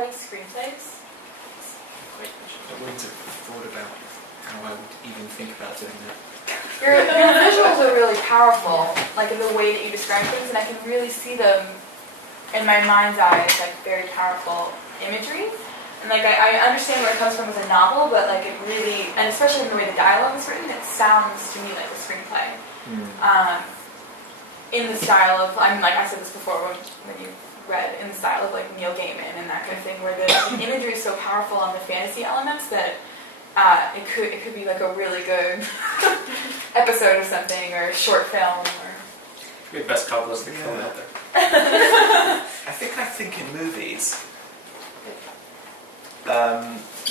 writing screenplays? Great question. I wouldn't have thought about how I would even think about doing that. Your visuals are really powerful, like in the way that you describe things, and I can really see them in my mind's eye as like very powerful imagery. And like I understand where it comes from as a novel, but like it really, and especially in the way the dialogue is written, it sounds to me like a screenplay. In the style of, I mean, like I said this before when you read, in the style of like Neil Gaiman and that kind of thing, where the imagery is so powerful on the fantasy elements that it could be like a really good episode of something or a short film or. Your best Kabbalistic film out there. I think in movies,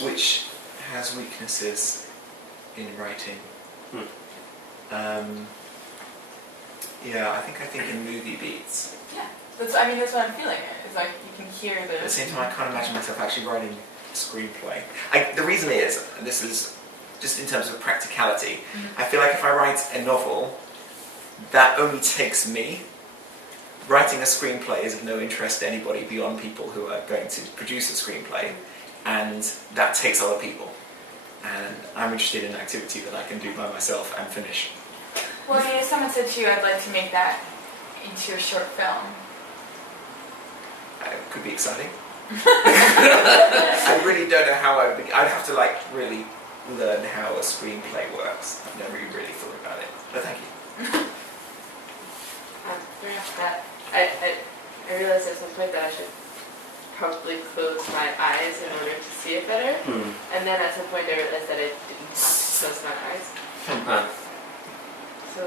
which has weaknesses in writing. I think in movie beats. Yeah, that's what I'm feeling. It's like you can hear the. At the same time, I can't imagine myself actually writing a screenplay. The reason is, and this is just in terms of practicality, I feel like if I write a novel, that only takes me. Writing a screenplay is of no interest to anybody beyond people who are going to produce a screenplay, and that takes other people. And I'm interested in an activity that I can do by myself and finish. Well, I mean, if someone said to you, I'd like to make that into a short film. It could be exciting. I really don't know how I'd have to really learn how a screenplay works. I've never really thought about it, but thank you. I realized at some point that I should probably close my eyes in order to see it better. And then at some point I realized that I didn't have to close my eyes. So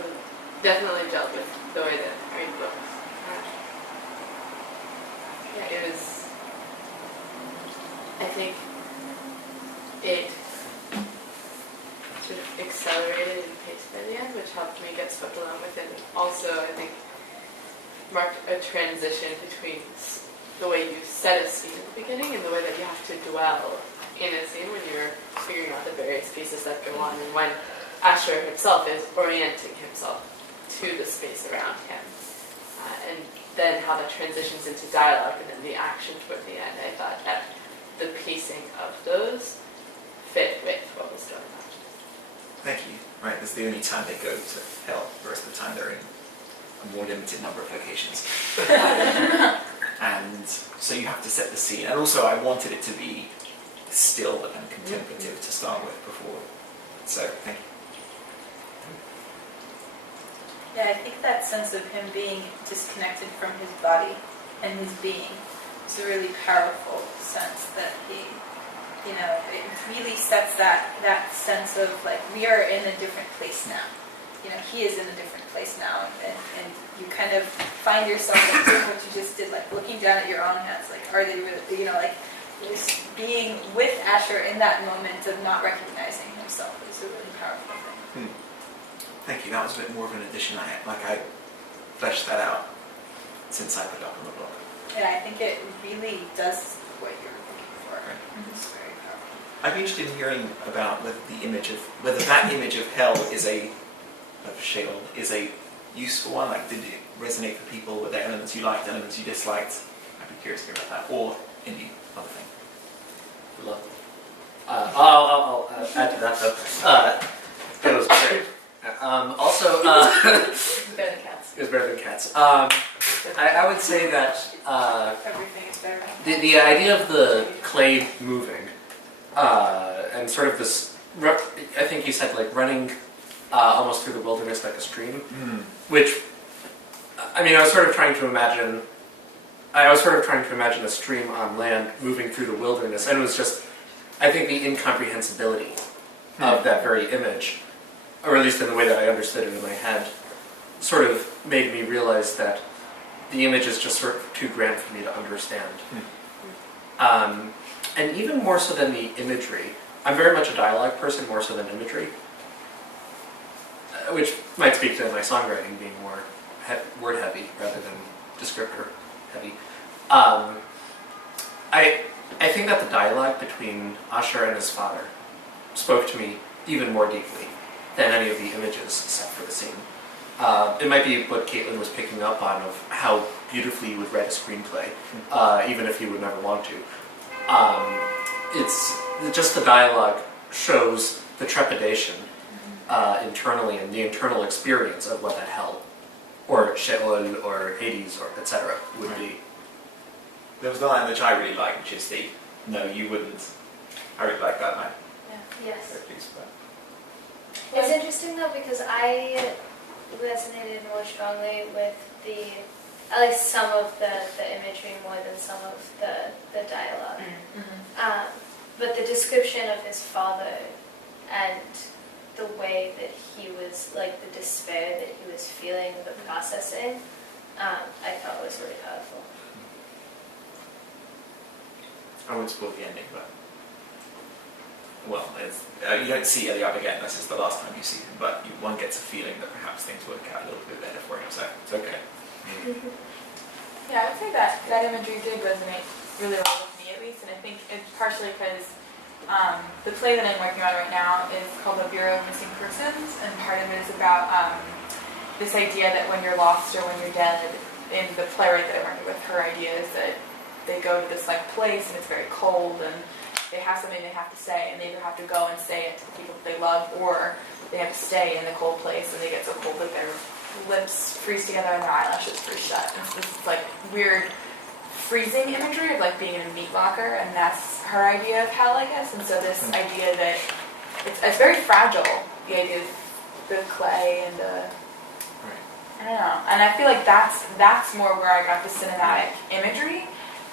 definitely dealt with the way that I read books. It was, I think it sort of accelerated and paced by the end, which helped me get swept along with it. And also, I think, marked a transition between the way you set a scene at the beginning and the way that you have to dwell in a scene when you're figuring out the various pieces that go on, and when Asher himself is orienting himself to the space around him. And then how that transitions into dialogue and then the action toward the end. I thought that the pacing of those fit with what was going on. Thank you. Right, that's the only time they go to hell. The rest of the time they're in a more limited number of locations. And so you have to set the scene. And also I wanted it to be still and contemplative to start with before. So, thank you. Yeah, I think that sense of him being disconnected from his body and his being is a really powerful sense that he, it really sets that sense of we are in a different place now. He is in a different place now, and you kind of find yourself doing what you just did, looking down at your own hands, are they really, just being with Asher in that moment of not recognizing himself is a really powerful thing. Thank you. That was a bit more of an addition. I fleshed that out since I put it up on the blog. Yeah, I think it really does what you're looking for. Right. It's very powerful. I'd be interested in hearing about whether that image of hell is a useful one. Did it resonate for people? Were there elements you liked, elements you disliked? I'd be curious to hear about that, or any other thing. Lovely. I'll add to that though. It was great. Also, Better than cats. it was better than cats. I would say that Everything is better. the idea of the clay moving and sort of this, I think you said running almost through the wilderness like a stream, which, I was sort of trying to imagine a stream on land moving through the wilderness, and it was just, I think the incomprehensibility of that very image, or at least in the way that I understood it in my head, sort of made me realize that the image is just sort of too grand for me to understand. And even more so than the imagery, I'm very much a dialogue person, more so than imagery, which might speak to my songwriting being more word heavy rather than descriptor heavy. I think that the dialogue between Asher and his father spoke to me even more deeply than any of the images except for the scene. It might be what Caitlin was picking up on, of how beautifully you would write a screenplay, even if you would never want to. it's just the dialogue shows the trepidation internally and the internal experience of what that hell or Sheol or Hades or etc. would be. There was the line which I really like, which is the "No, you wouldn't." I really like that line. Yes. Very pleased with that. It's interesting though because I resonated more strongly with at least some of the imagery more than some of the dialogue. But the description of his father and the way that he was, like the despair that he was feeling, the processing, I thought was really powerful. I won't spoil the ending, but well, you don't see Eliab again. This is the last time you see him, but one gets a feeling that perhaps things work out a little bit better for him. So it's okay. Yeah, I would say that imagery did resonate really well with me, at least, and I think it's partially because the play that I'm working on right now is called The Bureau of Missing Persons, and part of it is about this idea that when you're lost or when you're dead, in the playwright that I'm working with, her idea is that they go to this like place and it's very cold and they have something they have to say, and they either have to go and say it to the people that they love, or they have to stay in the cold place and they get so cold that their lips freeze together and their eyelashes freeze shut. And so this is like weird freezing imagery of like being in a meat locker, and that's her idea of hell, I guess. And so this idea that it's very fragile, the idea of the clay and the I don't know. And I feel like that's more where I got the cinematic imagery.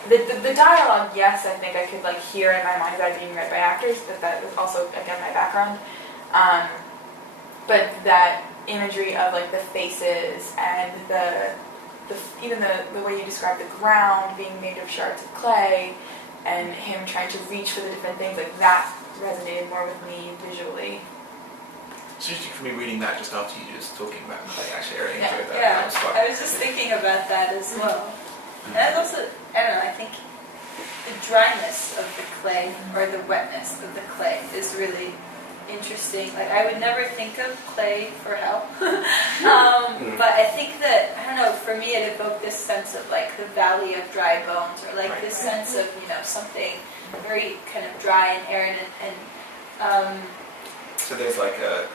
The dialogue, yes, I think I could like hear in my mind's eye being read by actors, but that was also again my background. But that imagery of like the faces and even the way you describe the ground being made of shards of clay, and him trying to reach for the different things, like that resonated more with me visually. It's interesting for me reading that just after you just talking about clay. Actually, I really enjoyed that. Yeah, That was fun. I was just thinking about that as well. And I also, I don't know, I think the dryness of the clay or the wetness of the clay is really interesting. Like I would never think of clay for hell, but I think that, I don't know, for me it evoked this sense of like the valley of dry bones, or like this sense of, you know, something very kind of dry and arid and So there's like a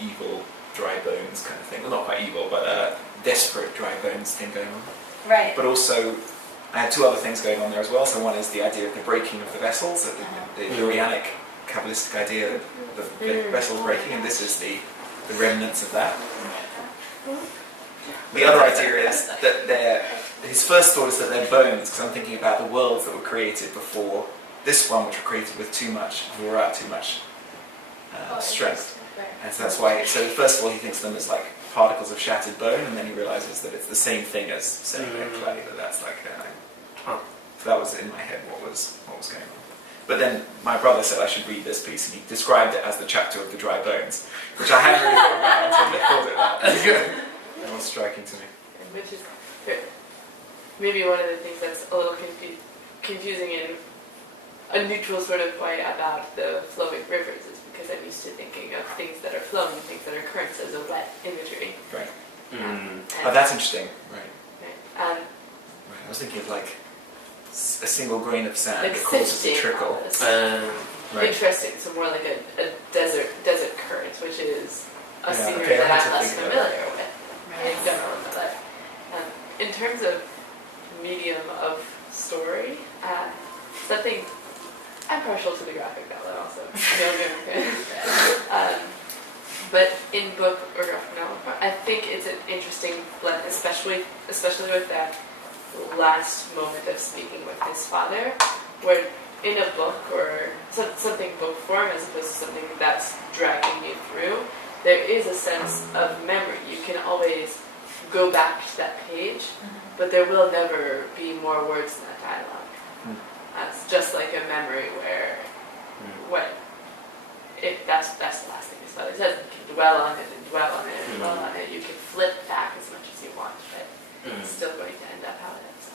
evil dry bones kind of thing. Well, not quite evil, but desperate dry bones thing going on. right. But also, I had two other things going on there as well. So one is the idea of the breaking of the vessels, the Urianic Kabbalistic idea of the vessels breaking, and this is the remnants of that. The other idea is that his first thought is that they're bones, because I'm thinking about the worlds that were created before this one, which were created with too much strength. And so that's why, so first of all he thinks of them as like particles of shattered bone, and then he realizes that it's the same thing as saying they're clay, that's like, so that was in my head what was going on. But then my brother said I should read this piece, and he described it as the chapter of the dry bones, which I hadn't really thought about until he called it that. That's good. That was striking to me. Which is maybe one of the things that's a little confusing in a neutral sort of way about the flowing rivers, is because I'm used to thinking of things that are flowing, things that are currents as a wet imagery. Right. Mm. Oh, that's interesting. Right. Right. I was thinking of like a single grain of sand Like that causes a sifting trickle. all this. Right. Interesting. So more like a desert current, which is a Yeah, scenery okay, I that had to I'm less think about familiar with in general in my life. In terms of medium of story, something I'm partial to the graphic novel also. But in book or graphic novel, I think it's an interesting blend, especially with that last moment of speaking with his father, where in a book or something book form as opposed to something that's dragging you through, there is a sense of memory. You can always go back to that page, but there will never be more words in that dialogue. It's just like a memory where that's the last thing his father says. You can dwell on it and dwell on it and dwell on it. You can flip back as much as you want, but it's still going to end up how it ends.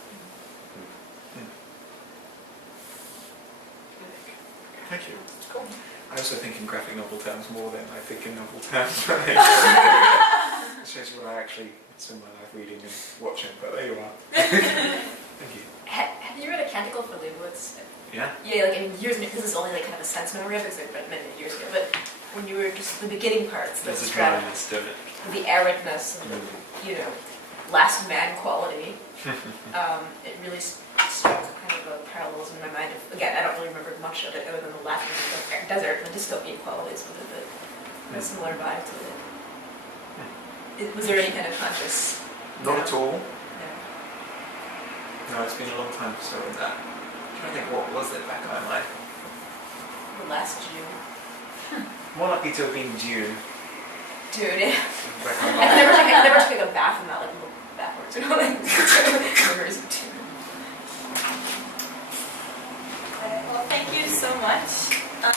Thank you. Cool. I also think in graphic novel terms more than I think in novel terms. It shows you what I actually spend my life reading and watching, but there you are. Thank you. Have you read a Canticle for Leibowitz. Yeah. Yeah, like, I mean, years, this is only like kind of a sense memory of it, because I read many years ago, but when you were just, the beginning parts, the This is how I understood it. the aridness and the, you know, last man quality, it really struck kind of a parallelism in my mind. Again, I don't really remember much of it other than the last desert and the dystopian qualities with it, but a similar vibe to it. Was there any kind of conscious? Not at all. No. No, it's been a long time since I read that. I'm trying to think, what was it back in my mind? The last June. More likely to have been June. Dude, yeah. Back in my I mind. never took a bath and that like look backwards or like memories of June. Well, thank you so much.